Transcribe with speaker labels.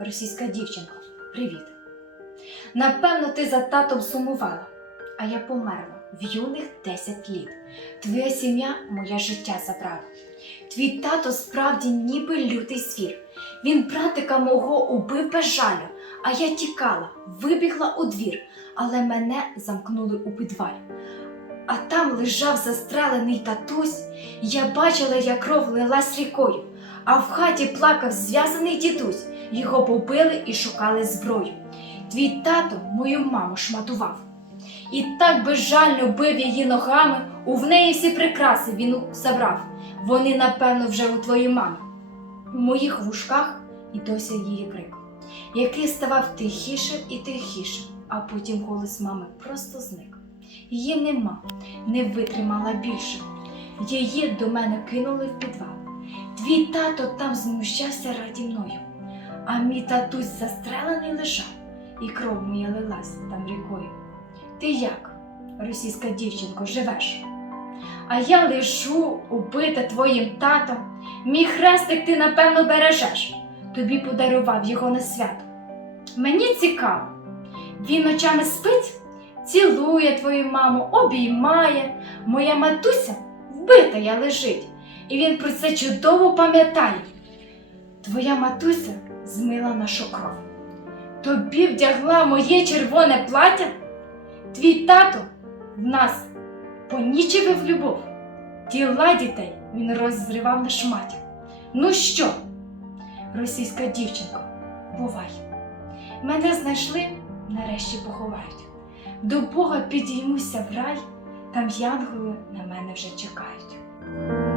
Speaker 1: російська дівчинка, привіт. Напевно, ти за татом сумувала, а я померла в юних 10 літ. Твоя сім'я моє життя забрала. Твій тато справді ніби лютий звір. Він братика мого убив без жалю, а я тікала, вибігла у двір, але мене замкнули у підвалі. А там лежав застрелений татусь. Я бачила, як кров лилась рікою, а в хаті плакав зв'язаний дідусь. Його побили і шукали зброю. Твій тато мою маму шматував. І так безжально бив її ногами, у в неї всі прикраси він забрав. Вони, напевно, вже у твоїй мами. В моїх вушках і досі її крик, який ставав тихішим і тихішим, а потім голос мами просто зник. Її нема, не витримала більше. Її до мене кинули в підвал. Твій тато там знущався раді мною, а мій татусь застрелений лежав, і кров моя лилась там рікою. Ти як, російська дівчинко, живеш? А я лежу, убита твоїм татом. Мій хрестик ти, напевно, бережеш. Тобі подарував його на свято. Мені цікаво, він ночами спить, цілує твою маму, обіймає. Моя матуся вбита я лежить, і він про це чудово пам'ятає. Твоя матуся змила нашу кров. Тобі вдягла моє червоне плаття? Твій тато в нас понічивив любов. Тіла дітей він роззривав на шматі. Ну що, російська дівчинка, бувай. Мене знайшли, нарешті поховають. До Бога підіймуся в рай, там янголи на мене вже чекають.